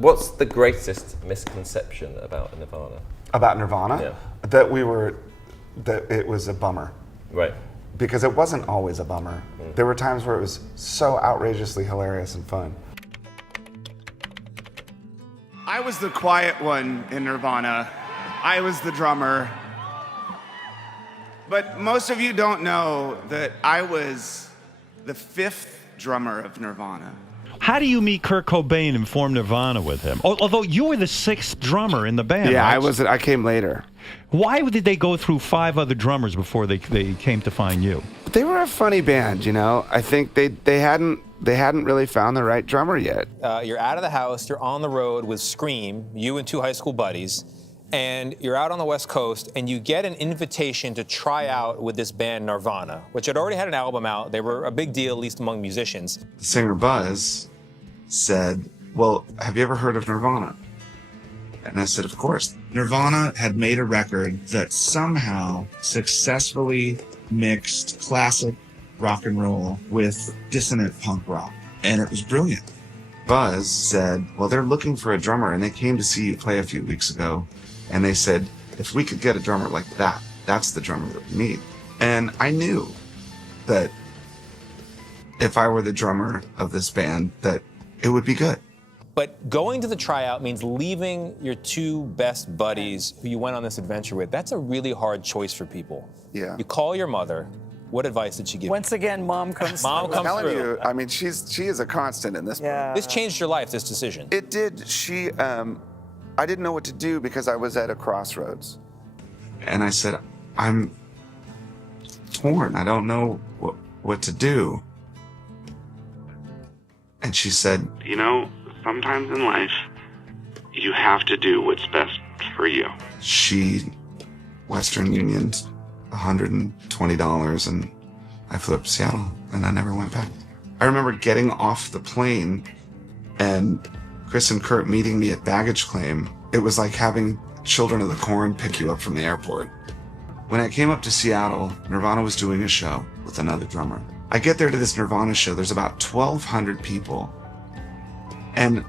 What's the greatest misconception about Nirvana? About Nirvana? Yeah. That it was a bummer. Right. Because it wasn't always a bummer. There were times where it was so outrageously hilarious and fun. I was the quiet one in Nirvana. I was the drummer. But most of you don't know that I was the 5th drummer of Nirvana. How do you meet Kurt Cobain and form Nirvana with him? Although you were the 6th drummer in the band. Yeah, right? I came later. Why did they go through 5 other drummers before they came to find you? They were a funny band, you know. I think they hadn't really found the right drummer yet. You're out of the house, you're on the road with Scream, you and 2 high school buddies, and you're out on the West Coast, and you get an invitation to try out with this band Nirvana, which had already had an album out. They were a big deal, at least among musicians. The singer Buzz said, well, have you ever heard of Nirvana? And I said, of course. Nirvana had made a record that somehow successfully mixed classic rock and roll with dissonant punk rock. And it was brilliant. Buzz said, well, they're looking for a drummer, and they came to see you play a few weeks ago. And they said, if we could get a drummer like that, that's the drummer that we need. And I knew that if I were the drummer of this band, that it would be good. But going to the tryout means leaving your 2 best buddies who you went on this adventure with. That's a really hard choice for people. Yeah. You call your mother. What advice did she give you? Once again, Mom comes Mom through. comes I'm telling through. you, I mean, she is a constant in this. Yeah. This changed your life, this decision. It did. I didn't know what to do because I was at a crossroads. And I said, I'm torn. I don't know what to do. And she said, you know, sometimes in life, you have to do what's best for you. She Western Unioned $120, and I flew up to Seattle, and I never went back. I remember getting off the plane and Chris and Kurt meeting me at baggage claim. It was like having Children of the Corn pick you up from the airport. When I came up to Seattle, Nirvana was doing a show with another drummer. I get there to this Nirvana show, there's about 1,200 people, and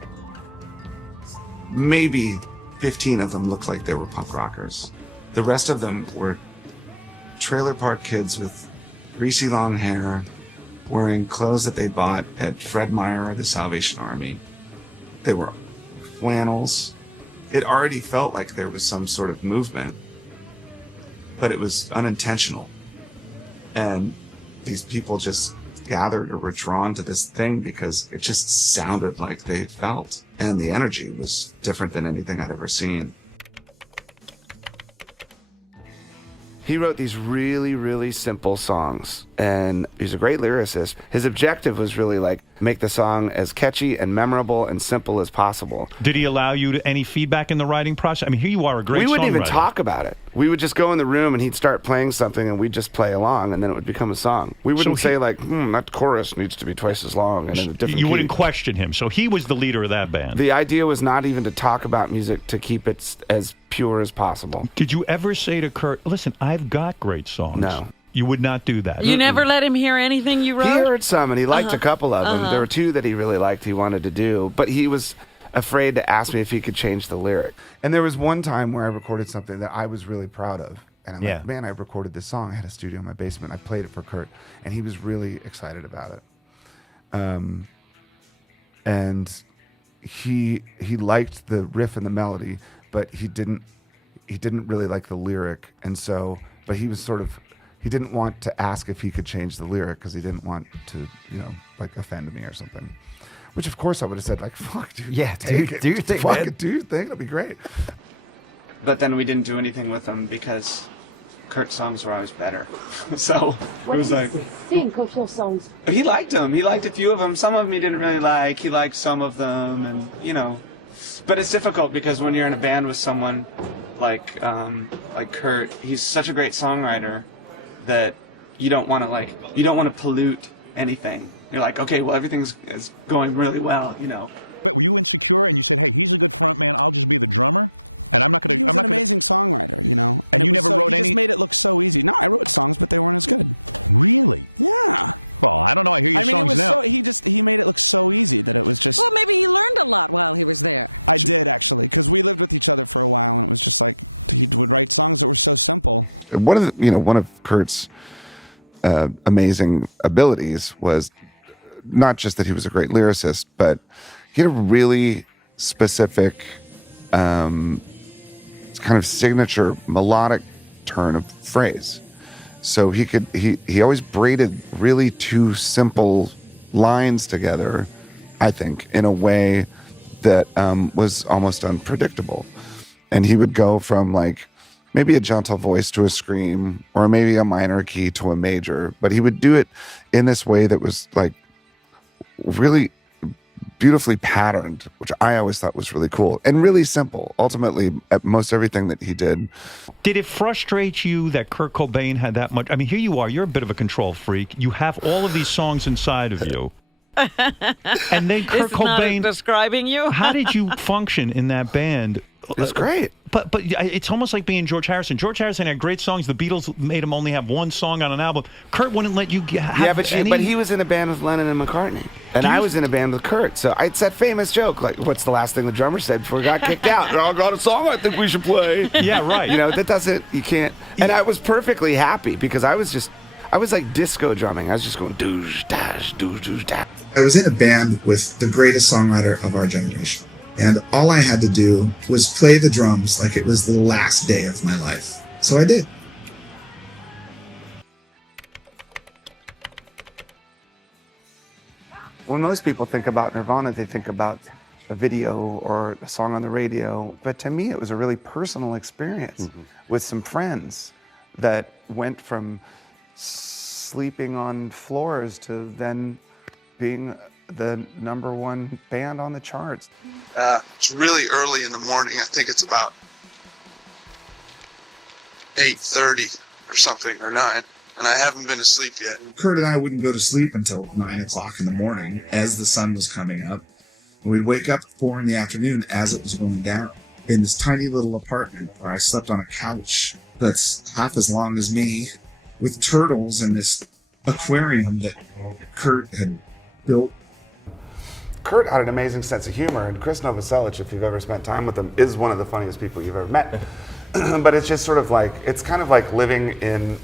maybe 15 of them looked like they were punk rockers. The rest of them were trailer park kids with greasy long hair, wearing clothes that they bought at Fred Meyer or the Salvation Army. They were flannels. It already felt like there was some sort of movement, but it was unintentional. And these people just gathered or were drawn to this thing because it just sounded like they felt. And the energy was different than anything I'd ever seen. He wrote these really, really simple songs, and he's a great lyricist. His objective was really like make the song as catchy and memorable and simple as possible. Did he allow you any feedback in the writing process? I mean, here you are, a great songwriter. We wouldn't even talk about it. We would just go in the room and he'd start playing something and we'd just play along, and then it would become a song. We wouldn't say like, that chorus needs to be twice as long and in a different You key. wouldn't question him. So he was the leader of that band. The idea was not even to talk about music, to keep it as pure as possible. Did you ever say to Kurt, listen, I've got great songs? No. You would not do that. You never let him hear anything you wrote? He heard some, and he liked a couple of them. There were 2 that he really liked, he wanted to do, but he was afraid to ask me if he could change the lyric. And there was one time where I recorded something that I was really proud of. And I'm like, man, I recorded this song. I had a studio in my basement. I played it for Kurt, and he was really excited about it. And he liked the riff and the melody, but he didn't really like the lyric. And so, but he was sort of, he didn't want to ask if he could change the lyric because he didn't want to, like offend me or something. Which of course I would have said like, fuck, dude. Yeah, do your thing, Fuck man. it, do your thing. It'll be great. But then we didn't do anything with them because Kurt's songs were always better. So it was like, he liked them. He liked a few of them. Some of them he didn't really like. He liked some of them, and But it's difficult because when you're in a band with someone like Kurt, he's such a great songwriter that you don't want to pollute anything. You're like, okay, well everything's going really well, But were you insecure and you said, hey, he's a good front man, I'll just be the drummer? And I'm not going to. He was I'm an not amazing songwriter, you know. And you never wrote He any. just made it look so easy. No, I wrote songs, but they weren't as good. Really? Yeah. Well, I don't know. I hear your I mean, it songs was now. he made it look so easy that it was just. Well, maybe he learned a lot while he was there. I did actually, because we lived with each other for a while, and it was just like he would write songs that were so simple. One of Kurt's amazing abilities was not just that he was a great lyricist, but he had a really specific kind of signature melodic turn of phrase. So he always braided really two simple lines together, I think, in a way that was almost unpredictable. And he would go from like maybe a gentle voice to a scream, or maybe a minor key to a major, but he would do it in this way that was like really beautifully patterned, which I always thought was really cool and really simple. Ultimately, at most everything that he did. Did it frustrate you that Kurt Cobain had that much? I mean, here you are. You're a bit of a control freak. You have all of these songs inside of you. And then Kurt Cobain. Not describing you. How did you function in that band? It's great. But it's almost like being George Harrison. George Harrison had great songs. The Beatles made him only have one song on an album. Kurt wouldn't let you have but he was in a band with Lennon and McCartney, and I was in a band with Kurt. So it's that famous joke, like, "What's the last thing the drummer said before he got kicked out?" "I got a song I think we should play." Yeah, right. You know, you can't. And I was perfectly happy because I was like disco drumming. I was just going doosh dash doosh doosh dash. I was in a band with the greatest songwriter of our generation. And all I had to do was play the drums like it was the last day of my life. So I did. When most people think about Nirvana, they think about a video or a song on the radio. But to me, it was a really personal experience with some friends that went from sleeping on floors to then being the #1 band on the charts. It's really early in the morning. I think it's about 8:30 or something, or 9. And I haven't been asleep yet. Kurt and I wouldn't go to sleep until 9 o'clock in the morning as the sun was coming up. We'd wake up at 4 in the afternoon as it was going down. In this tiny little apartment where I slept on a couch that's half as long as me, with turtles in this aquarium that Kurt had built. Kurt had an amazing sense of humor, and Chris Novoselic, if you've ever spent time with him, is one of the funniest people you've ever met. But it's just sort of like, it's kind of like living in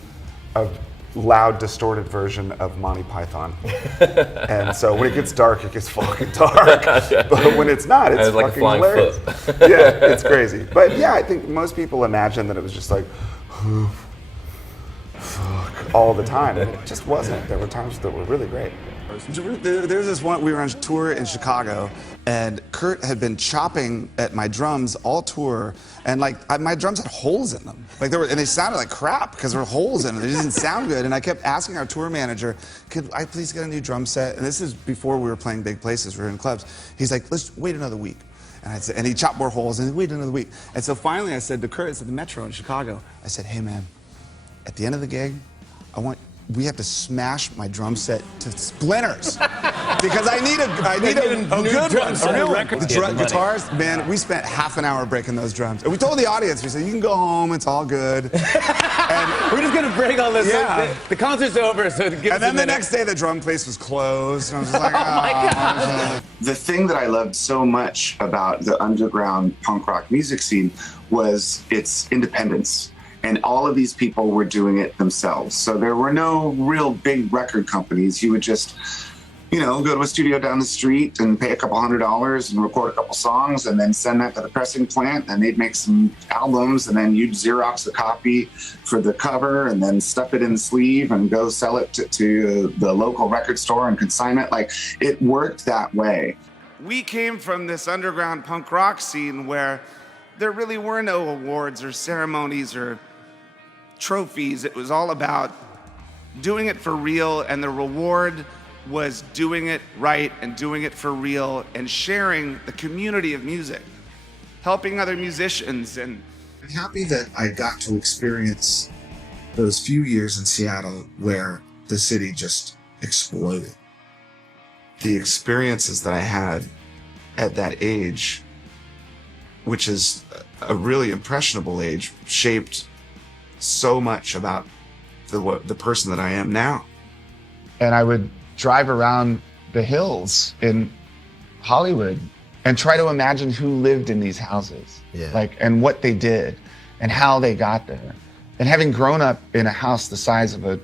a loud, distorted version of Monty Python. And so when it gets dark, it gets fucking dark. But when it's not, it's like fucking a flying hilarious. foot. Yeah, it's crazy. But yeah, I think most people imagine that it was just like, fuck, all the time. And it just wasn't. There were times that were really great. There's this one, we were on tour in Chicago, and Kurt had been chopping at my drums all tour, and my drums had holes in them. And they sounded like crap because there were holes in them. They didn't sound good. And I kept asking our tour manager, "Could I please get a new drum set?" And this is before we were playing big places, we were in clubs. He's like, "Let's wait another week." And he chopped more holes, and wait another week. And so finally I said to Kurt, it's at the Metro in Chicago, I said, "Hey man, at the end of the gig, we have to smash my drum set to splinters because I need a good one, a real one." The guitars, man, we spent half an hour breaking those drums. And we told the audience, we said, "You can go home, it's all good." And we're just gonna break all this. Yeah. The concert's over, so give us and then a the minute. next day, the drum place was closed. And I was just like, Oh my God. The thing that I loved so much about the underground punk rock music scene was its independence. And all of these people were doing it themselves. So there were no real big record companies. You would just, go to a studio down the street and pay a couple $100 and record a couple songs and then send that to the pressing plant, and they'd make some albums, and then you'd Xerox a copy for the cover and then stuff it in the sleeve and go sell it to the local record store and consign it. Like, it worked that way. We came from this underground punk rock scene where there really were no awards or ceremonies or trophies. It was all about doing it for real, and the reward was doing it right and doing it for real and sharing the community of music, helping other musicians. And I'm happy that I got to experience those few years in Seattle where the city just exploded. The experiences that I had at that age which is a really impressionable age, shaped so much about the person that I am now. And I would drive around the hills in Hollywood and try to imagine who lived in these houses, and what they did and how they got there. And having grown up in a house the size of a,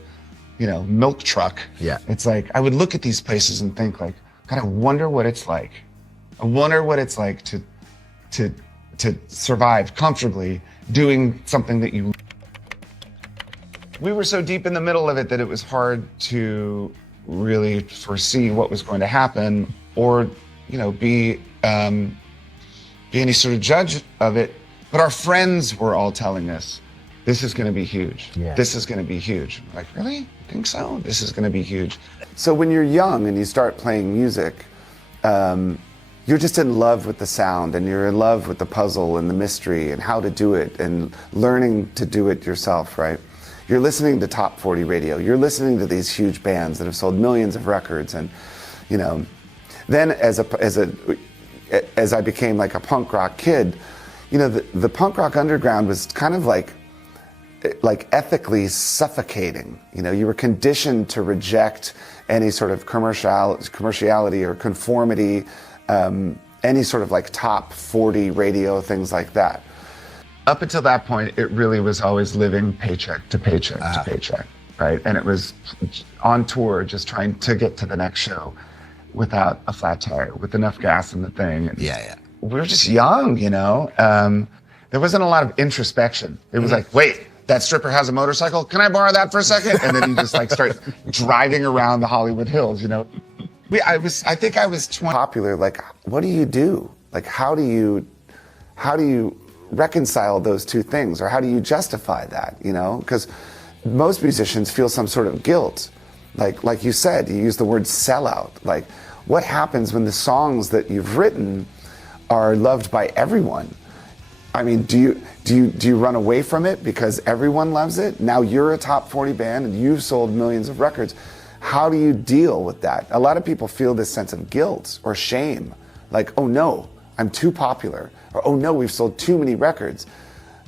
milk truck, it's like I would look at these places and think like, God, I wonder what it's like. I wonder what it's like to survive comfortably doing something that you. We were so deep in the middle of it that it was hard to really foresee what was going to happen, or be any sort of judge of it. But our friends were all telling us, this is going to be huge. This is going to be huge. I'm like, really? You think so? This is going to be huge. So when you're young and you start playing music, you're just in love with the sound, and you're in love with the puzzle and the mystery and how to do it and learning to do it yourself, right? You're listening to top 40 radio. You're listening to these huge bands that have sold millions of records, and then as I became like a punk rock kid, the punk rock underground was kind of like ethically suffocating. You were conditioned to reject any sort of commerciality or conformity, any sort of like top 40 radio, things like that. Up until that point, it really was always living paycheck to paycheck to paycheck, right? And it was on tour, just trying to get to the next show without a flat tire, with enough gas in the thing. And we were just young, there wasn't a lot of introspection. It was like, wait, that stripper has a motorcycle. Can I borrow that for a second? And then you just like start driving around the Hollywood Hills, I think I was 20. Popular, like, what do you do? Like, how do you reconcile those two things, or how do you justify that? Because most musicians feel some sort of guilt. Like you said, you use the word sellout. Like, what happens when the songs that you've written are loved by everyone? I mean, do you run away from it because everyone loves it? Now you're a top 40 band and you've sold millions of records. How do you deal with that? A lot of people feel this sense of guilt or shame. Like, oh no, I'm too popular. Or, oh no, we've sold too many records.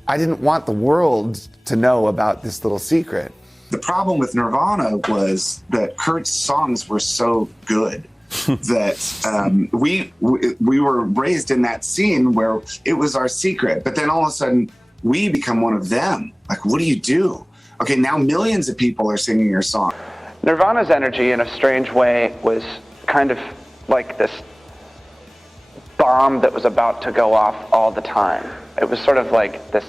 I didn't want the world to know about this little secret. The problem with Nirvana was that Kurt's songs were so good that we were raised in that scene where it was our secret. But then all of a sudden, we become one of them. Like, what do you do? Okay, now millions of people are singing your song. Nirvana's energy, in a strange way, was kind of like this bomb that was about to go off all the time. It was sort of like this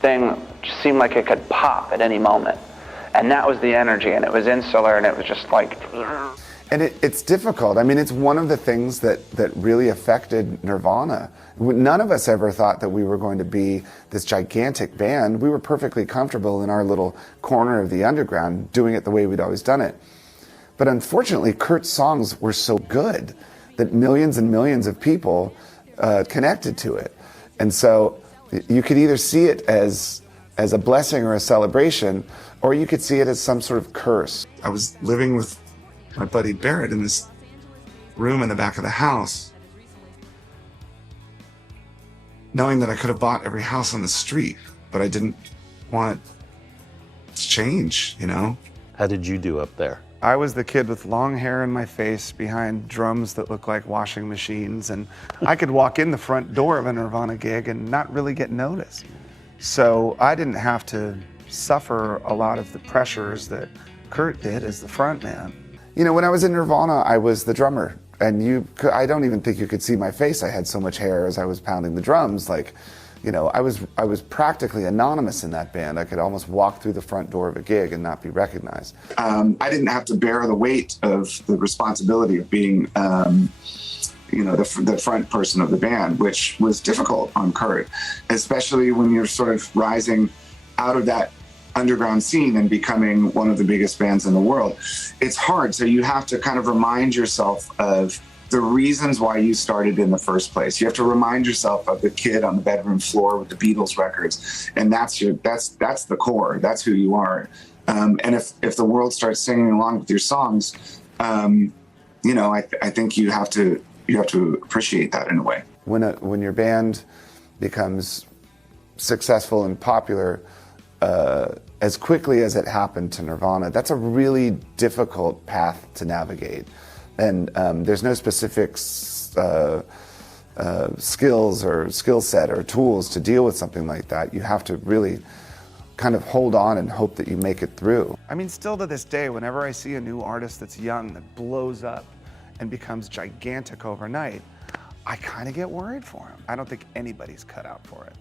thing that just seemed like it could pop at any moment. And that was the energy, and it was insular, and it was just like... And it's difficult. I mean, it's one of the things that really affected Nirvana. None of us ever thought that we were going to be this gigantic band. We were perfectly comfortable in our little corner of the underground, doing it the way we'd always done it. But unfortunately, Kurt's songs were so good that millions and millions of people connected to it. And so you could either see it as a blessing or a celebration, or you could see it as some sort of curse. I was living with my buddy Barrett in this room in the back of the house, knowing that I could have bought every house on the street, but I didn't want it to change, How did you do up there? I was the kid with long hair in my face behind drums that looked like washing machines, and I could walk in the front door of a Nirvana gig and not really get noticed. So I didn't have to suffer a lot of the pressures that Kurt did as the front man. When I was in Nirvana, I was the drummer, and I don't even think you could see my face. I had so much hair as I was pounding the drums. Like, I was practically anonymous in that band. I could almost walk through the front door of a gig and not be recognized. I didn't have to bear the weight of the responsibility of being, the front person of the band, which was difficult on Kurt, especially when you're sort of rising out of that underground scene and becoming one of the biggest bands in the world. It's hard, so you have to kind of remind yourself of the reasons why you started in the first place. You have to remind yourself of the kid on the bedroom floor with the Beatles records, and that's the core. That's who you are. And if the world starts singing along with your songs, I think you have to appreciate that in a way. When your band becomes successful and popular as quickly as it happened to Nirvana. That's a really difficult path to navigate. And there's no specific skills or skill set or tools to deal with something like that. You have to really kind of hold on and hope that you make it through. I mean, still to this day, whenever I see a new artist that's young that blows up and becomes gigantic overnight, I kind of get worried for him. I don't think anybody's cut out for it.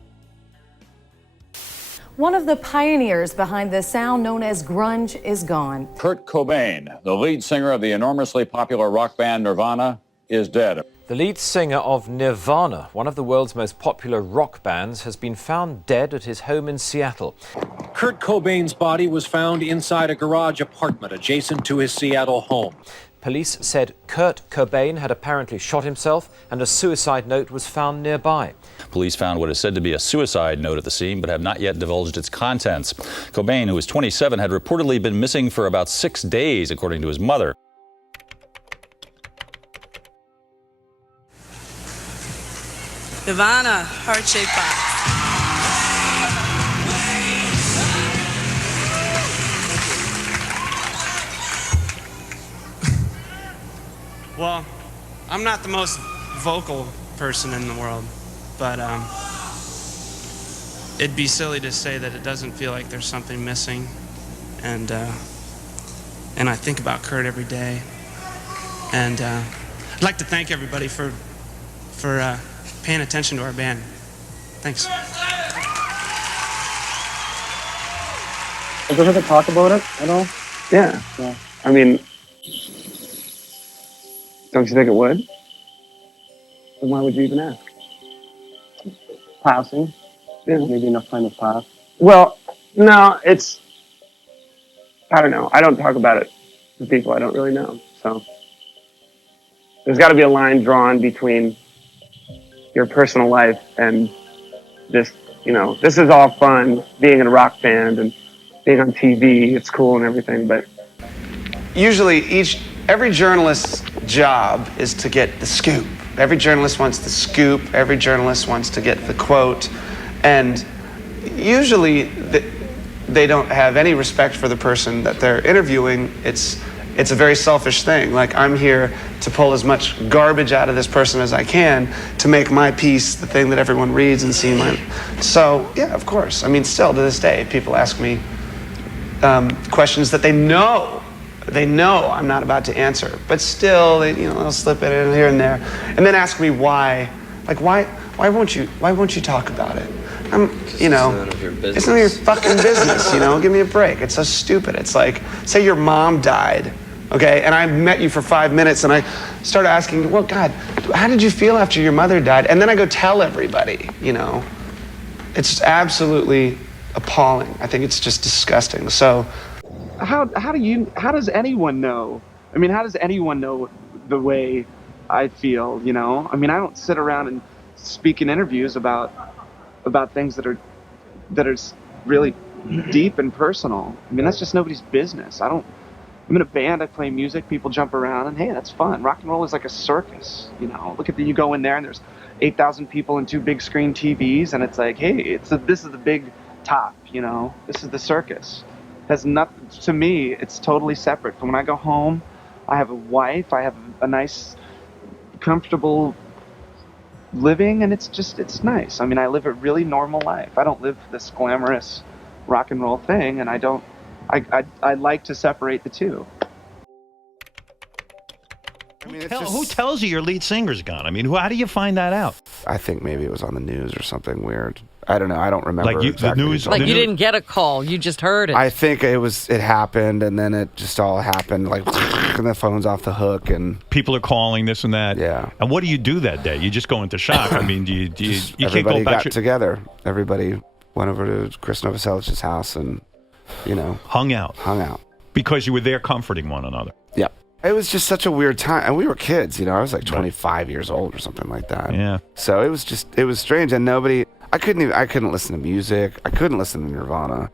One of the pioneers behind the sound known as grunge is gone. Kurt Cobain, the lead singer of the enormously popular rock band Nirvana, is dead. The lead singer of Nirvana, one of the world's most popular rock bands, has been found dead at his home in Seattle. Kurt Cobain's body was found inside a garage apartment adjacent to his Seattle home. Police said Kurt Cobain had apparently shot himself and a suicide note was found nearby. Police found what is said to be a suicide note at the scene, but have not yet divulged its contents. Cobain, who was 27, had reportedly been missing for about 6 days, according to his mother. Nirvana, heart-shaped box. Well, I'm not the most vocal person in the world, but it'd be silly to say that it doesn't feel like there's something missing, and I think about Kurt every day, and I'd like to thank everybody for paying attention to our band. Thanks. Does it ever talk about it at all? Yeah. Well, I mean, don't you think it would? Then why would you even ask? Passing. Yeah. Maybe enough time has passed. Well, no, it's, I don't know. I don't talk about it to people I don't really know. So there's got to be a line drawn between your personal life and this, you know, this is all fun, being in a rock band and being on TV, it's cool and everything, but usually every journalist's job is to get the scoop. Every journalist wants the scoop, every journalist wants to get the quote, and usually they don't have any respect for the person that they're interviewing. It's a very selfish thing. Like, I'm here to pull as much garbage out of this person as I can to make my piece the thing that everyone reads and sees. So, yeah, of course. I mean, still to this day, people ask me questions that they know I'm not about to answer, but still, they'll slip it in here and there, and then ask me why. Like, why won't you talk about it? It's none of your business. It's none of your fucking business. Give me a break. It's so stupid. It's like, say your mom died, okay, and I met you for 5 minutes, and I started asking, well, God, how did you feel after your mother died? And then I go tell everybody. It's absolutely appalling. I think it's just disgusting. So, how does anyone know? I mean, how does anyone know the way I feel, I mean, I don't sit around and speak in interviews about things that are really deep and personal. I mean, that's just nobody's business. I'm in a band, I play music, people jump around, and hey, that's fun. Rock and roll is like a circus, Look at you go in there and there's 8,000 people and 2 big screen TVs, and it's like, hey, this is the big top, This is the circus. Has nothing, to me, it's totally separate. From when I go home, I have a wife, I have a nice, comfortable living, and it's nice. I mean, I live a really normal life. I don't live this glamorous rock and roll thing, and I like to separate the two. I mean, who tells you your lead singer's gone? I mean, how do you find that out? I think maybe it was on the news or something weird. I don't know. I don't remember. Like exactly the news, like you didn't get a call, you just heard it. I think it happened, and then it just all happened, like, and the phone's off the hook, and people are calling this and that. Yeah. And what do you do that day? You just go into shock. I mean, you can't everybody go back got together. Everybody went over to Chris Novoselic's house and, hung out because you were there comforting one another. Yeah. It was just such a weird time, and we were kids. I was like 25 years old or something like that. Yeah. So it was strange, and I couldn't listen to music. I couldn't listen to Nirvana.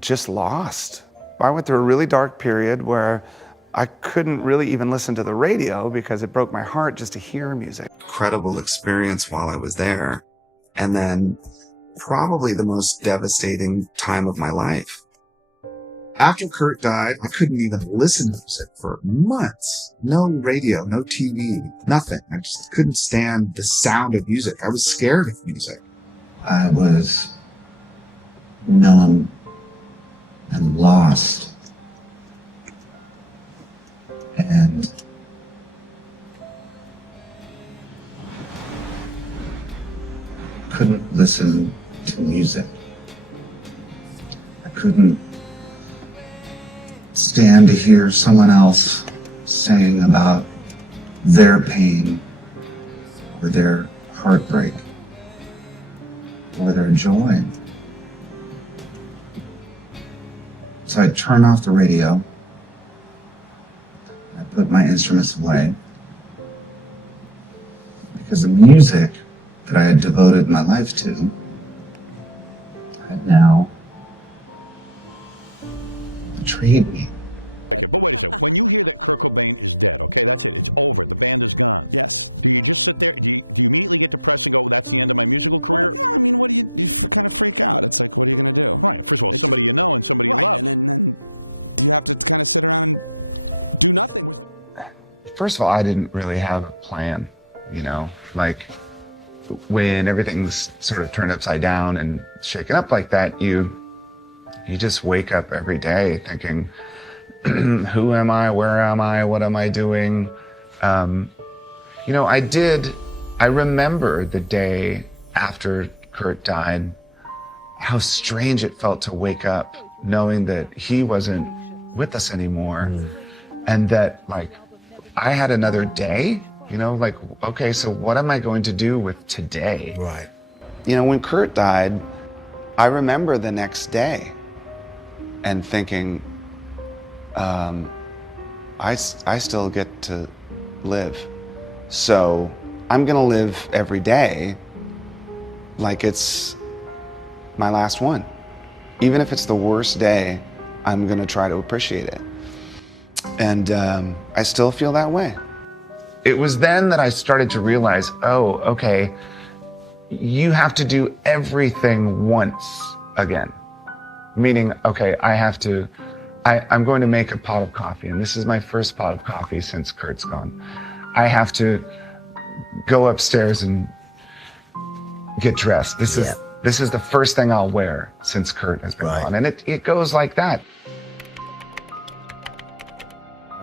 Just lost. I went through a really dark period where I couldn't really even listen to the radio because it broke my heart just to hear music. Incredible experience while I was there. And then probably the most devastating time of my life. After Kurt died, I couldn't even listen to music for months. No radio, no TV, nothing. I just couldn't stand the sound of music. I was scared of music. I was numb and lost. And couldn't listen to music. I couldn't stand to hear someone else saying about their pain or their heartbreak or their joy. So I'd turn off the radio, I put my instruments away, because the music that I had devoted my life to had now betrayed me. Okay, but wait a second. When you hear that Kurt Cobain is dead, okay, that's it. It's over. The band is gone. Yes. Do you just sit there? Do you immediately get depressed and go, that's the end of my musical career? Well, yeah, I mean, what do you kind of freak out? It's like, what are you going to do? Right. First of all, it's somebody you know and somebody you love. And then you have to kind of sit around and do nothing. First of all, I didn't really have a plan, you know, like when everything's sort of turned upside down and shaken up like that, you just wake up every day thinking, who am I? Where am I? What am I doing? You know, I remember the day after Kurt died, how strange it felt to wake up knowing that he wasn't with us anymore. And that, like, I had another day, you know, like, okay, so what am I going to do with today? Right. You know, when Kurt died, I remember the next day and thinking, I still get to live. So I'm gonna live every day like it's my last one. Even if it's the worst day, I'm gonna try to appreciate it. And I still feel that way. It was then that I started to realize, oh, okay, you have to do everything once again. Meaning, okay, I'm going to make a pot of coffee, and this is my first pot of coffee since Kurt's gone. I have to go upstairs and get dressed. This is the first thing I'll wear since Kurt has been gone. And it goes like that.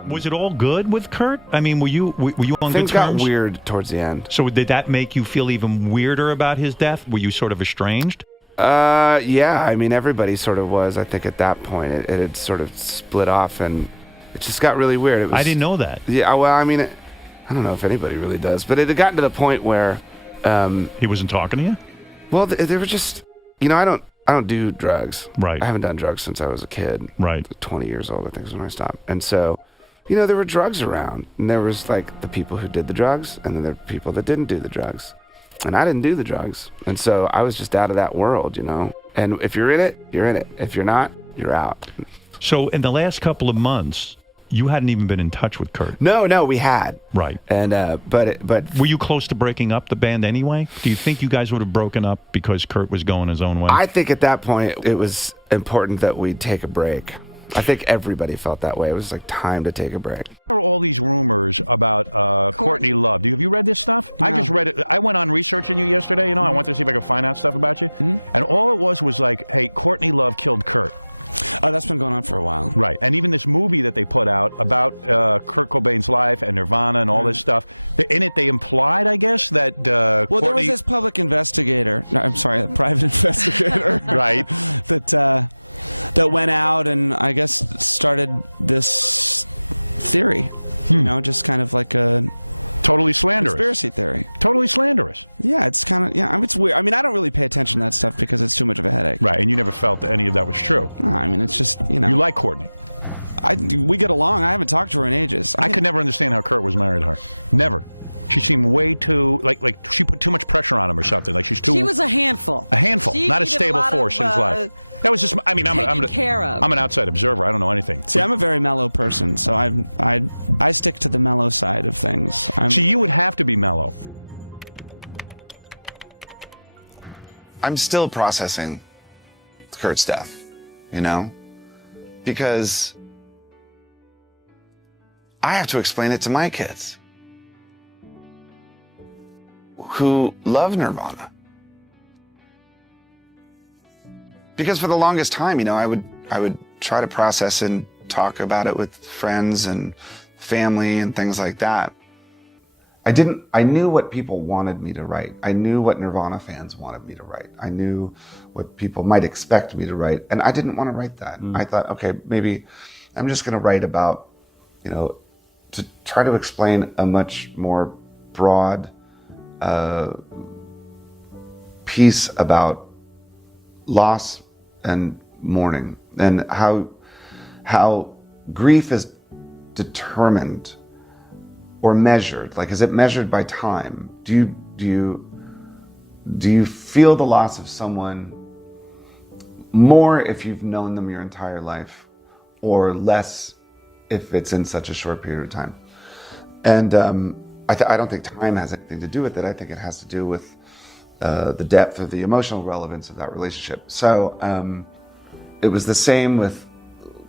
Was it all good with Kurt? I mean, were you on good terms? Things got weird towards the end. So did that make you feel even weirder about his death? Were you sort of estranged? Yeah, I mean, everybody sort of was. I think at that point it had sort of split off, and it just got really weird. I didn't know that. Yeah, well, I mean, I don't know if anybody really does, but it had gotten to the point where he wasn't talking to you. Well, they were just, you know, I don't do drugs. Right. I haven't done drugs since I was a kid. Right. 20 years old, I think, is when I stopped. And so, you know, there were drugs around, and there was like the people who did the drugs, and then there were people that didn't do the drugs. And I didn't do the drugs. And so I was just out of that world, you know. And if you're in it, you're in it. If you're not, you're out. So in the last couple of months, you hadn't even been in touch with Kurt. No, we had. Right. And but were you close to breaking up the band anyway? Do you think you guys would have broken up because Kurt was going his own way? I think at that point it was important that we take a break. I think everybody felt that way. It was like time to take a break. There are all these rumors about Courtney Love. Have you read this stuff? No. I just read it. I went on researching you yesterday. You know, I wanted to see if I could find out stuff about you. And all it was like, hey, Courtney Love killed Kurt. Oh, that's been going on for a while. Right. And even this movie that they put out about Kurt Cobain's life and Nirvana and all this stuff, in it they implied, I guess, that well, Courtney... there was this public investigator. No, I'm sorry, a private investigator. Right. That went out and I guess started this theory. You know, just kind of like a... Totally slanderous. Conspiracy theory. Totally slanderous. Yeah, it's kind of, I mean, it's weird. I mean, I don't really pay attention to that stuff because it's too much of a headache. Right, and you never felt that any of that was true. No, I mean, it's just, you know. You like Courtney. We get along. I haven't talked to her in ages. I could never understand how Kurt was married to her. Never. She seemed way too, like she put too much pressure on him or something. Like she was a handful. A handful, she not a stable force in his life. That was just, I mean, I'm an outside observer. I don't know anything. See, I'm a very mellow person, so I stick to the mellow side of things. See, you would have to be mellow. I'm still processing Kurt's death, you know, because I have to explain it to my kids who love Nirvana. Because for the longest time, you know, I would try to process and talk about it with friends and family and things like that. I knew what people wanted me to write. I knew what Nirvana fans wanted me to write. I knew what people might expect me to write. And I didn't want to write that. I thought, okay, maybe I'm just going to write about, you know, to try to explain a much more broad piece about loss and mourning, and how grief is determined or measured. Like, is it measured by time? Do you feel the loss of someone more if you've known them your entire life, or less if it's in such a short period of time? And I don't think time has anything to do with it. I think it has to do with the depth or the emotional relevance of that relationship. So it was the same with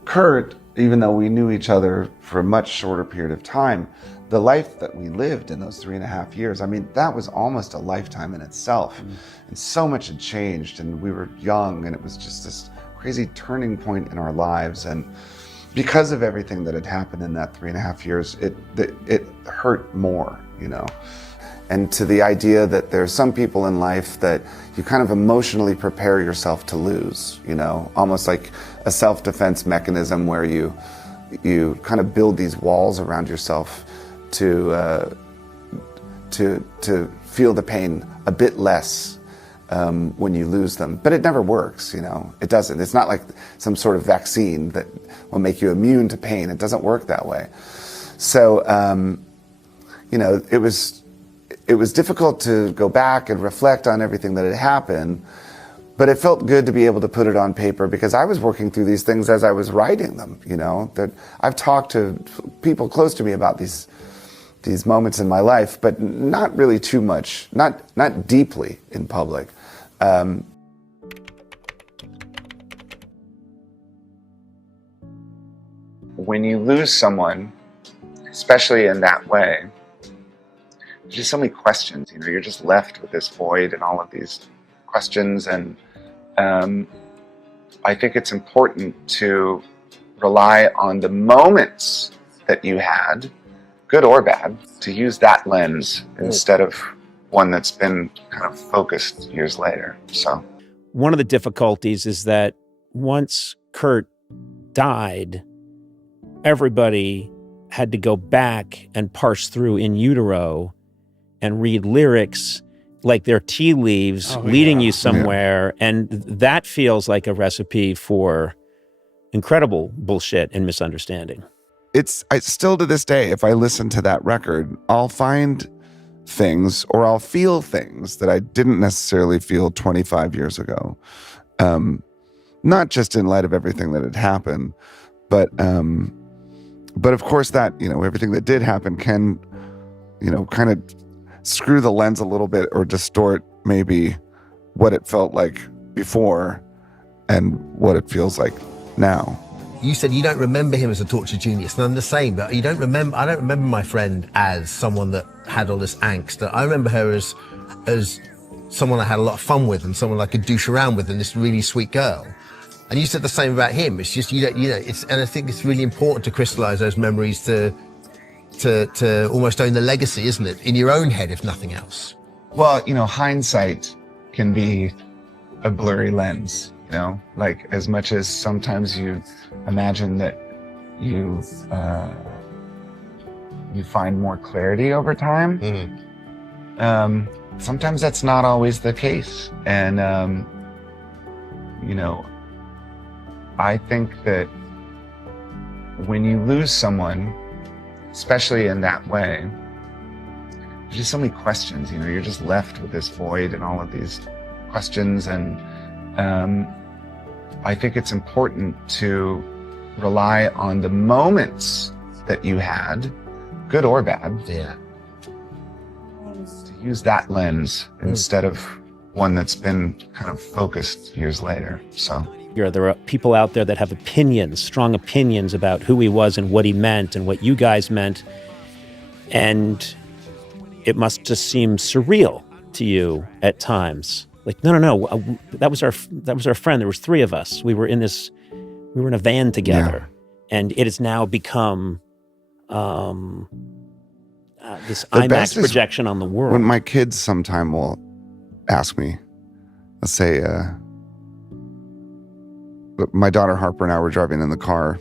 Kurt. Even though we knew each other for a much shorter period of time, the life that we lived in those 3.5 years, I mean, that was almost a lifetime in itself. And so much had changed, and we were young, and it was just this crazy turning point in our lives. And because of everything that had happened in that 3.5 years, it hurt more, you know. And to the idea that there's some people in life that you kind of emotionally prepare yourself to lose, you know, almost like a self-defense mechanism where you kind of build these walls around yourself to feel the pain a bit less when you lose them. But it never works, you know. It doesn't. It's not like some sort of vaccine that will make you immune to pain. It doesn't work that way. So, you know, it was difficult to go back and reflect on everything that had happened, but it felt good to be able to put it on paper because I was working through these things as I was writing them, you know. That I've talked to people close to me about these moments in my life, but not really too much, not deeply in public. When you lose someone, especially in that way, there's just so many questions, you know, you're just left with this void and all of these questions. And I think it's important to rely on the moments that you had, good or bad, to use that lens instead of one that's been kind of focused years later. So one of the difficulties is that once Kurt died, everybody had to go back and parse through In Utero and read lyrics like they're tea leaves leading you somewhere. Yeah. And that feels like a recipe for incredible bullshit and misunderstanding. I still to this day, if I listen to that record, I'll find things or I'll feel things that I didn't necessarily feel 25 years ago. Not just in light of everything that had happened, but of course that, you know, everything that did happen can, you know, kind of screw the lens a little bit or distort maybe what it felt like before and what it feels like now. You said you don't remember him as a tortured genius, and I'm the same, but I don't remember my friend as someone that had all this angst. I remember her as someone I had a lot of fun with and someone I could douche around with and this really sweet girl. And you said the same about him. It's just, you know, and I think it's really important to crystallize those memories to almost own the legacy, isn't it? In your own head, if nothing else. Well, you know, hindsight can be a blurry lens, you know, like as much as sometimes you imagine that you find more clarity over time. Sometimes that's not always the case. And, you know, I think that when you lose someone, especially in that way, there's just so many questions, you know, you're just left with this void and all of these questions. And I think it's important to rely on the moments that you had, good or bad, to use that lens instead of one that's been kind of focused years later. So There are people out there that have opinions, strong opinions about who he was and what he meant and what you guys meant. And it must just seem surreal to you at times. Like, no, that was our friend. There was three of us. We were in a van together, and it has now become this IMAX projection on the world. When my kids sometime will ask me, let's say, my daughter Harper and I were driving in the car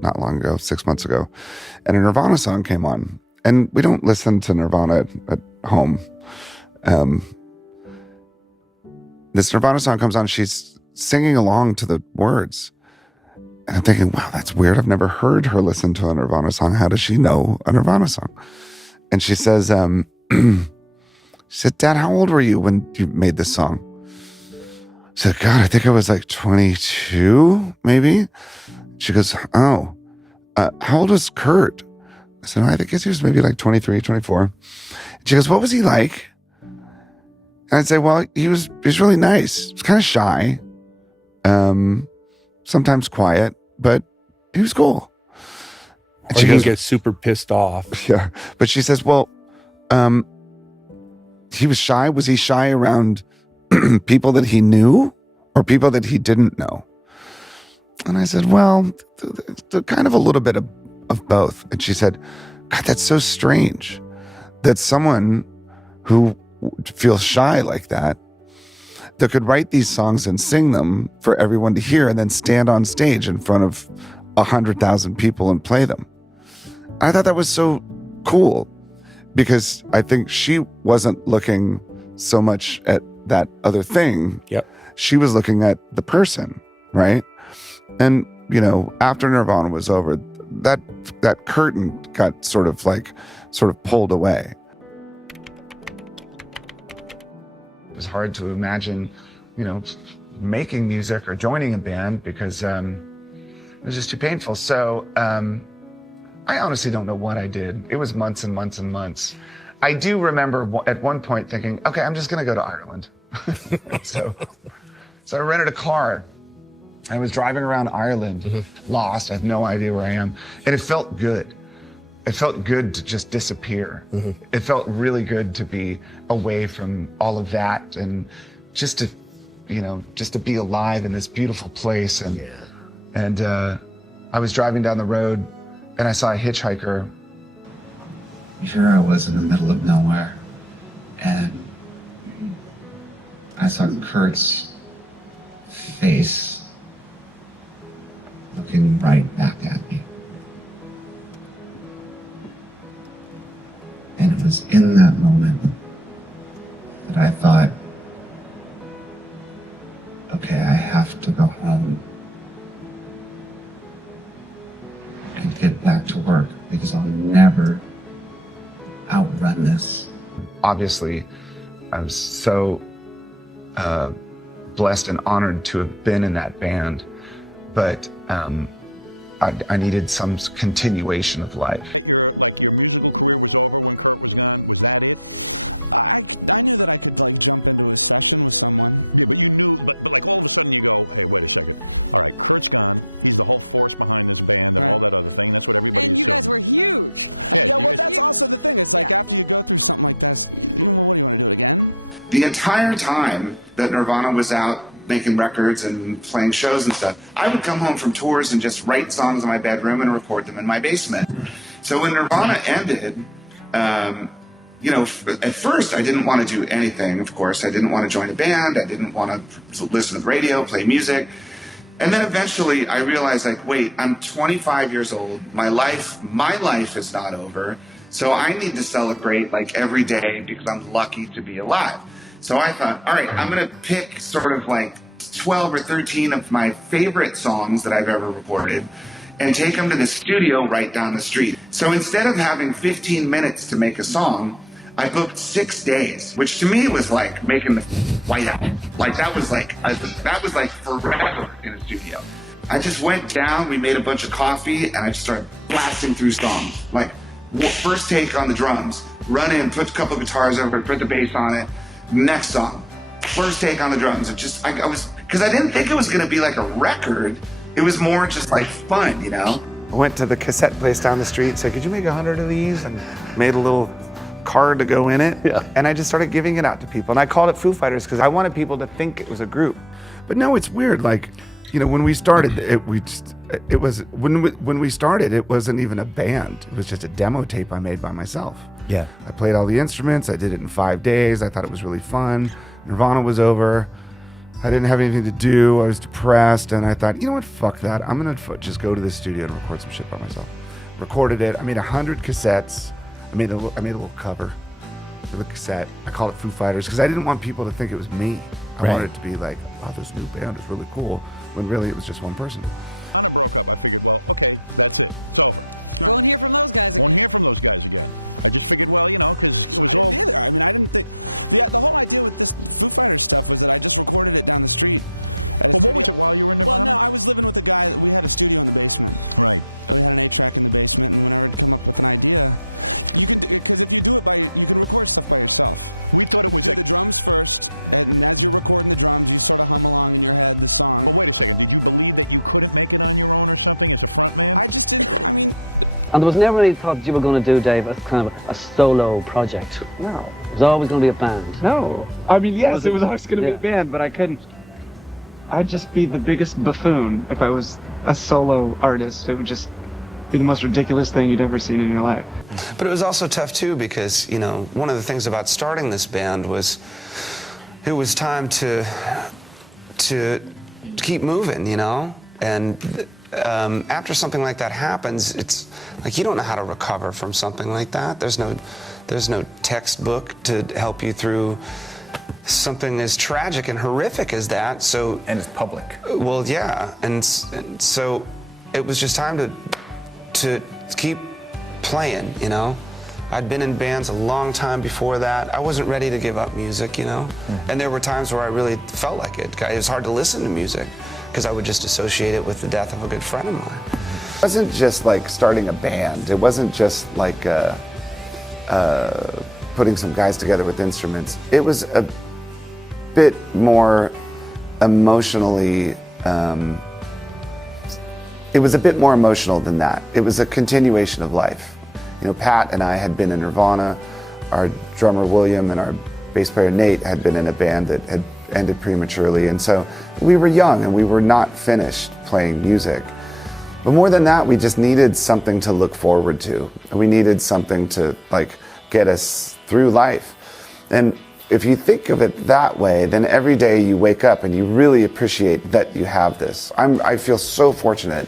not long ago, 6 months ago, and a Nirvana song came on. And we don't listen to Nirvana at home. This Nirvana song comes on, she's singing along to the words. And I'm thinking, wow, that's weird. I've never heard her listen to a Nirvana song. How does she know a Nirvana song? And she says, she said, Dad, how old were you when you made this song? I said, God, I think I was like 22, maybe. She goes, oh, how old was Kurt? I said, I think he was maybe like 23, 24. She goes, what was he like? And I'd say, well, he was really nice. He was kind of shy, sometimes quiet, but he was cool. And she gets super pissed off. Yeah. But she says, well, he was shy. Was he shy around people that he knew or people that he didn't know? And I said, well, kind of a little bit of both. And she said, God, that's so strange that someone who feels shy like that could write these songs and sing them for everyone to hear and then stand on stage in front of 100,000 people and play them. I thought that was so cool because I think she wasn't looking so much at that other thing. Yep. She was looking at the person, right? And, after Nirvana was over, that curtain got sort of pulled away. It was hard to imagine, making music or joining a band because it was just too painful. So I honestly don't know what I did. It was months and months and months. I do remember at one point thinking, okay, I'm just going to go to Ireland. So I rented a car. I was driving around Ireland, lost. I have no idea where I am. And it felt good. It felt good to just disappear. It felt really good to be away from all of that and just to be alive in this beautiful place. And I was driving down the road and I saw a hitchhiker. Here I was in the middle of nowhere. And I saw Kurt's face looking right back at me. And it was in that moment that I thought, okay, I have to go home and get back to work because I'll never outrun this. Obviously, I was so blessed and honored to have been in that band, but I needed some continuation of life. Your musical career was over when Kurt was gone? Was that it? I knew that I could jump into a session with someone. Yeah, but you knew, but all of a sudden you go, hey, wait a second. All right, Kurt's gone. He's the whole force behind this band and all that other thing. That's what everybody And you assumed. guys were huge. Yeah, well, that's also the thing. It's after you go through something like that, what do you want to do it again? The entire time that Nirvana was out making records and playing shows and stuff, I would come home from tours and just write songs in my bedroom and record them in my basement. So when Nirvana ended, at first I didn't want to do anything, of course. I didn't want to join a band. I didn't want to listen to the radio, play music. And then eventually I realized, wait, I'm 25 years old. My life is not over. So I need to celebrate every day because I'm lucky to be alive. So I thought, all right, I'm going to pick sort of 12 or 13 of my favorite songs that I've ever recorded and take them to the studio right down the street. So instead of having 15 minutes to make a song, I booked 6 days, which to me was like making the White House. That was like forever in a studio. I just went down, we made a bunch of coffee, and I just started blasting through songs. First take on the drums, run in, put a couple of guitars over it, put the bass on it. Next song, first take on the drums. It just, I was, because I didn't think it was going to be like a record. It was more just like fun, you know? I went to the cassette place down the street and said, could you make 100 of these? And made a little card to go in it. Yeah. And I just started giving it out to people. And I called it Foo Fighters because I wanted people to think it was a group. But no, it's weird. Like, you know, when we started, when we started, it wasn't even a band. It was just a demo tape I made by myself. Yeah. I played all the instruments. I did it in 5 days. I thought it was really fun. Nirvana was over. I didn't have anything to do. I was depressed. And I thought, you know what? Fuck that. I'm going to just go to the studio and record some shit by myself. Recorded it. I made 100 cassettes. I made a little cover for the cassette. I called it Foo Fighters because I didn't want people to think it was me. I wanted it to be like, oh, this new band is really cool, when really it was just one person. Anna broke up. I figured, well, okay, that's it. It's over. Won't hear from those guys again. Won't hear from those guys again. I just figured, well, you know, because it was all... Either. I mean, I didn't think... The whole idea with this Foo Fighters stuff was that I just recorded it down the street. Well, what was it while you were in Nirvana? Well, no, I was living with a guy. We had a studio in the basement. Right. We had an 8-track in the basement, and whenever I'd come up with an idea, you can... Because if you do it you can record stuff by yourself. We thought it was... Do the drums first, and as you're recording the drums, you sort of hum along in your head the song. But wait a second. Did you believe that you couldn't make it on your own or something as a front man? I just didn't... I mean... And there was never any thought that you were going to do, Dave, as kind of a solo project. No. It was always going to be a band. No. I mean, yes, it was always going to be a band, but I couldn't. I'd just be the biggest buffoon if I was a solo artist. It would just be the most ridiculous thing you'd ever seen in your life. But it was also tough, too, because, you know, one of the things about starting this band was it was time to keep moving, you know? And after something like that happens, it's like you don't know how to recover from something like that. There's no textbook to help you through something as tragic and horrific as that. So and it's public. Well, yeah, and so it was just time to keep playing. You know, I'd been in bands a long time before that. I wasn't ready to give up music. You know, and there were times where I really felt like it. It was hard to listen to music, because I would just associate it with the death of a good friend of mine. It wasn't just like starting a band. It wasn't just like putting some guys together with instruments. It was a bit more emotionally, it was a bit more emotional than that. It was a continuation of life. You know, Pat and I had been in Nirvana. Our drummer William and our bass player Nate had been in a band that had ended prematurely, and so we were young and we were not finished playing music. But more than that, we just needed something to look forward to. We needed something to like get us through life. And if you think of it that way, then every day you wake up and you really appreciate that you have this. I feel so fortunate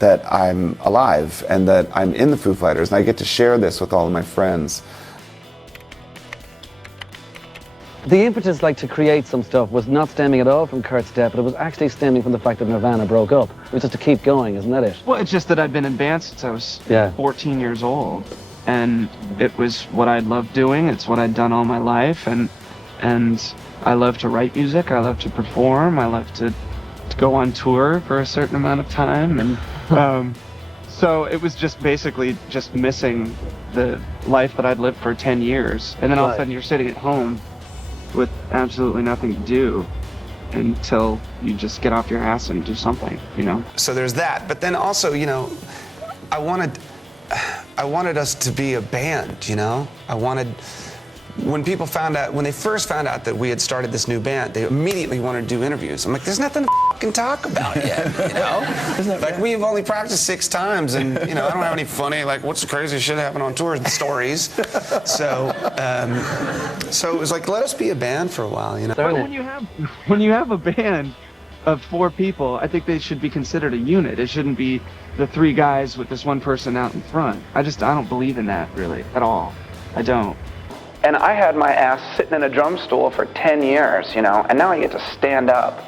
that I'm alive and that I'm in the Foo Fighters and I get to share this with all of my friends. The impetus, like, to create some stuff was not stemming at all from Kurt's death, but it was actually stemming from the fact that Nirvana broke up. It was just to keep going, isn't that it? Well, it's just that I'd been in bands since I was 14 years old, and it was what I loved doing. It's what I'd done all my life, and I love to write music. I love to perform. I love to go on tour for a certain amount of time, and so it was just basically just missing the life that I'd lived for 10 years, and then all of a sudden you're sitting at home with absolutely nothing to do until you just get off your ass and do something, you know? So there's that, but then also, you know, I wanted us to be a band, you know? When they first found out that we had started this new band, they immediately wanted to do interviews. I'm like, there's nothing to fucking talk about yet, you know? Like, we've only practiced 6 times, and, you know, I don't have any funny, like, what's the craziest shit happened on tour stories. So it was like, let us be a band for a while, you know? But when you have a band of 4 people, I think they should be considered a unit. It shouldn't be the 3 guys with this one person out in front. I don't believe in that, really, at all. I don't. And I had my ass sitting in a drum stool for 10 years, you know, and now I get to stand up.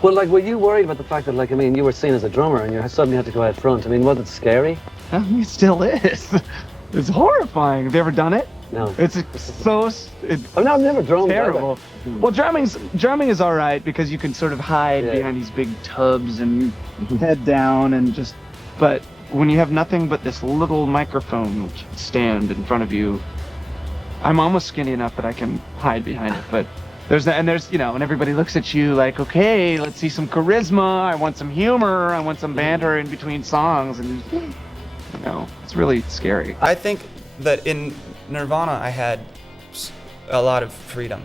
Well, like, were you worried about the fact that, like, I mean, you were seen as a drummer and you suddenly had to go out front? I mean, was it scary? It still is. It's horrifying. Have you ever done it? No. It's so... I've never drummed. Terrible. Well, drumming is all right because you can sort of hide behind these big tubs and head down and just... But when you have nothing but this little microphone stand in front of you, I'm almost skinny enough that I can hide behind it, but there's and everybody looks at you like, okay, let's see some charisma. I want some humor. I want some banter in between songs, and it's really scary. I think that in Nirvana I had a lot of freedom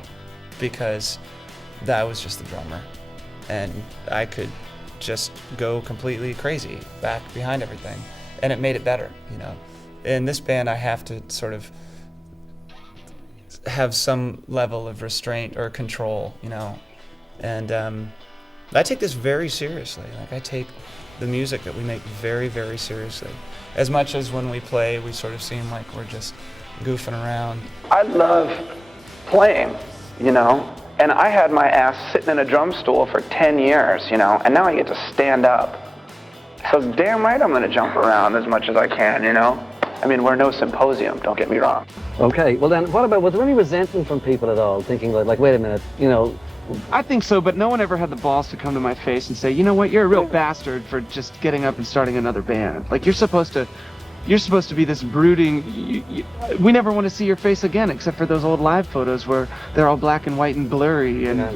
because I was just the drummer, and I could just go completely crazy back behind everything, and it made it better. In this band I have to sort of have some level of restraint or control, and I take this very seriously. Like, I take the music that we make very, very seriously. As much as when we play, we sort of seem like we're just goofing around. I love playing, and I had my ass sitting in a drum stool for 10 years, and now I get to stand up. So damn right I'm gonna jump around as much as I can, I mean, we're no symposium, don't get me wrong. Okay, well then, was there any resentment from people at all, thinking like, wait a minute, I think so, but no one ever had the balls to come to my face and say, you know what, you're a real bastard for just getting up and starting another band. Like, you're supposed to be this brooding, we never want to see your face again, except for those old live photos where they're all black and white and blurry, and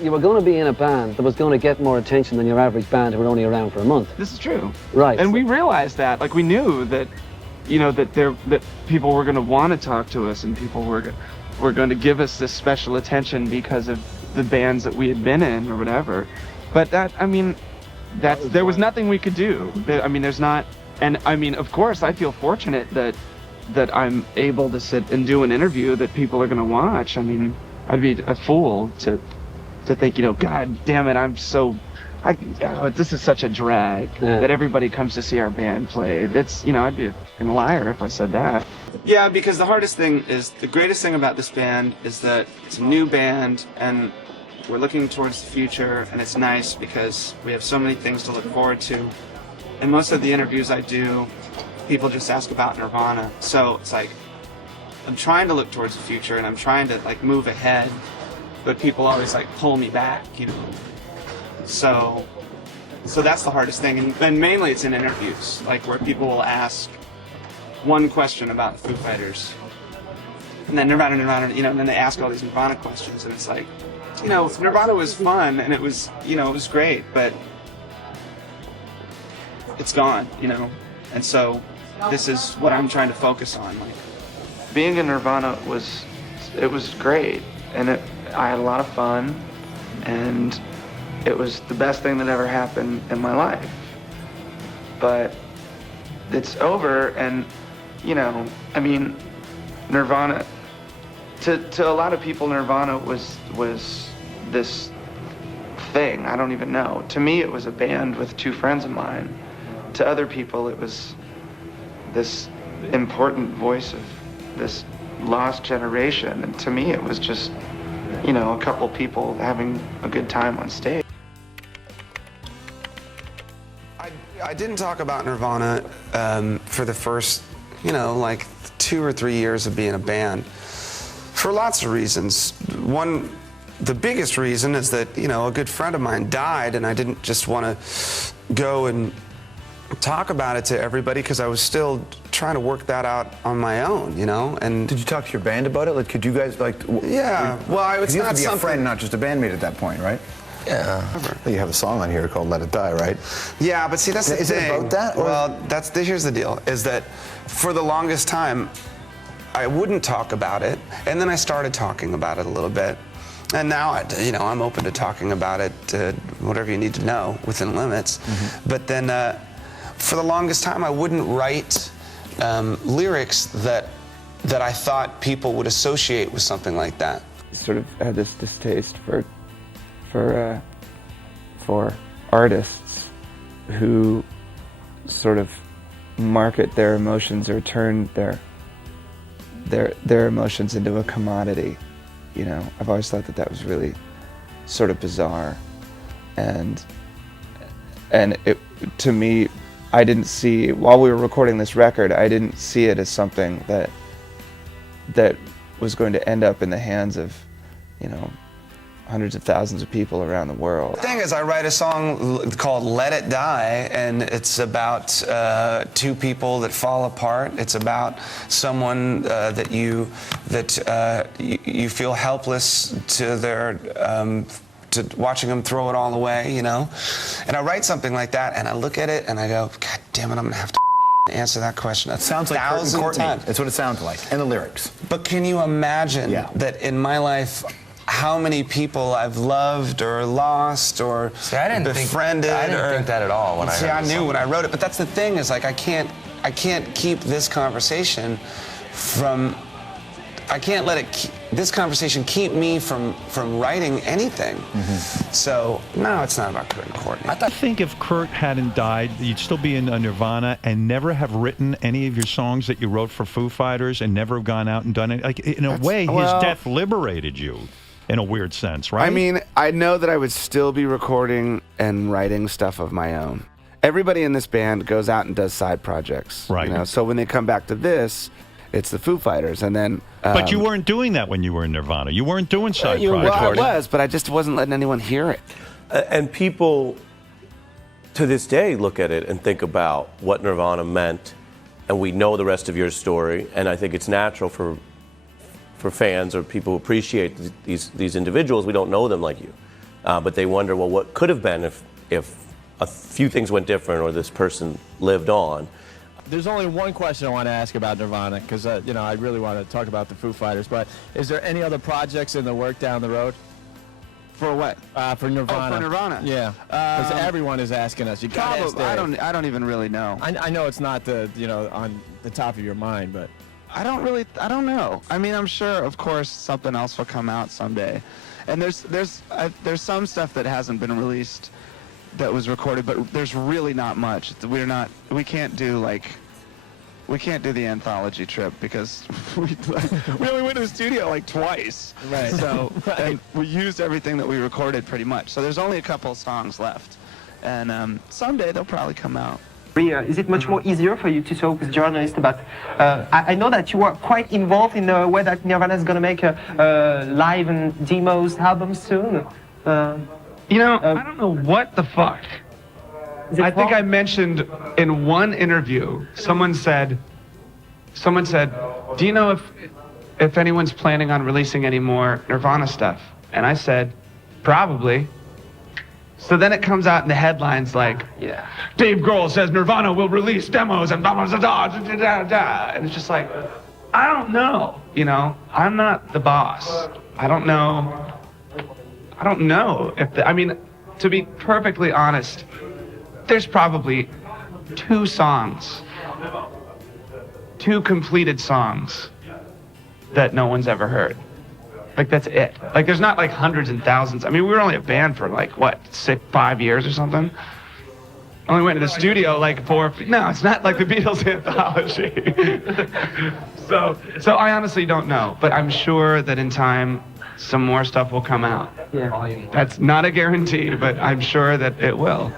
You were going to be in a band that was going to get more attention than your average band who were only around for a month. This is true. Right. And we realized that, like, we knew that, that people were going to want to talk to us, and people were going to give us this special attention because of the bands that we had been in or whatever. But there was nothing we could do. There's not, and of course I feel fortunate that I'm able to sit and do an interview that people are going to watch. I'd be a fool to think, God damn it, this is such a drag that everybody comes to see our band play. I'd be a liar if I said that. Yeah, because the greatest thing about this band is that it's a new band, and we're looking towards the future, and it's nice because we have so many things to look forward to. And most of the interviews I do, people just ask about Nirvana. So it's like, I'm trying to look towards the future, and I'm trying to move ahead, but people always pull me back, So that's the hardest thing, and mainly it's in interviews, where people will ask one question about the Foo Fighters, and then Nirvana, and then they ask all these Nirvana questions, and it's like, Nirvana was fun, and it was great, but it's gone, and so this is what I'm trying to focus on. Being in Nirvana was great, and I had a lot of fun, and it was the best thing that ever happened in my life. But it's over, and Nirvana, to a lot of people, Nirvana was this thing, I don't even know. To me, it was a band with two friends of mine. To other people, it was this important voice of this lost generation. And to me, it was just, a couple people having a good time on stage. I didn't talk about Nirvana for the first, 2 or 3 years of being a band for lots of reasons. One, the biggest reason is that, a good friend of mine died, and I didn't just want to go and talk about it to everybody because I was still trying to work that out on my own, And did you talk to your band about it? Could you guys Yeah, well, it's not something. A friend, not just a bandmate at that point, right? Yeah. You have a song on here called "Let It Die," right? Yeah, but see, that's the thing. Is it about that? Or? Well, here's the deal: is that for the longest time, I wouldn't talk about it, and then I started talking about it a little bit, and now I'm open to talking about it, whatever you need to know within limits. Mm-hmm. But then, for the longest time, I wouldn't write lyrics that I thought people would associate with something like that. Sort of had this distaste for artists who sort of market their emotions or turn their emotions into a commodity. I've always thought that was really sort of bizarre, and it, to me, I didn't see, while we were recording this record, I didn't see it as something that was going to end up in the hands of hundreds of thousands of people around the world. The thing is, I write a song called Let It Die, and it's about two people that fall apart. It's about someone that you feel helpless to their to watching them throw it all away, you know? And I write something like that, and I look at it, and I go, God damn it, I'm gonna have to answer that question a Sounds like Kurt and 1,000 Courtney. times. That's what it sounds like in the lyrics. But can you imagine that in my life, how many people I've loved or lost or befriended? I didn't think that at all when I heard I the knew song. when I wrote it, but that's the thing is like I can't keep this conversation from. I can't let this conversation keep me from writing anything. So no, it's not about Kurt and Courtney. I think if Kurt hadn't died, you'd still be in Nirvana and never have written any of your songs that you wrote for Foo Fighters and never have gone out and done it. Like in a way, his death liberated you, in a weird sense, right? I mean, I know that I would still be recording and writing stuff of my own. Everybody in this band goes out and does side projects, right? You know? So when they come back to this, it's the Foo Fighters, and then. But you weren't doing that when you were in Nirvana. You weren't doing side projects. Well, I was, but I just wasn't letting anyone hear it. And people, to this day, look at it and think about what Nirvana meant, and we know the rest of your story. And I think it's natural for fans or people who appreciate these individuals. We don't know them like you, but they wonder, well, what could have been if a few things went different or this person lived on. There's only one question I want to ask about Nirvana, because I really want to talk about the Foo Fighters. But is there any other projects in the work down the road? For what? For Nirvana. Oh, for Nirvana. Yeah, because everyone is asking us. You got to ask Dave. I don't even really know. I know it's not on the top of your mind, but I don't know. I mean, I'm sure, of course, something else will come out someday. And there's some stuff that hasn't been released that was recorded, but there's really not much. We can't do the anthology trip because we only went to the studio like twice. Right. So and we used everything that we recorded pretty much. So there's only a couple of songs left, and someday they'll probably come out. Is it much more easier for you to talk with journalists about? I know that you are quite involved in the way that Nirvana is going to make a live and demos album soon. I don't know what the fuck. I think I mentioned in one interview, someone said, do you know if anyone's planning on releasing any more Nirvana stuff? And I said, probably. So then it comes out in the headlines like, Dave Grohl says Nirvana will release demos and blah, blah, blah, blah, blah, blah, blah. And it's just like, I don't know. I'm not the boss. I don't know if, to be perfectly honest, there's probably two completed songs that no one's ever heard. Like, that's it. Like, there's not like hundreds and thousands. I mean, we were only a band for like, 5 years or something? Only went to the studio like no, it's not like the Beatles anthology. So I honestly don't know, but I'm sure that in time, some more stuff will come out. Yeah. That's not a guarantee, but I'm sure that it will,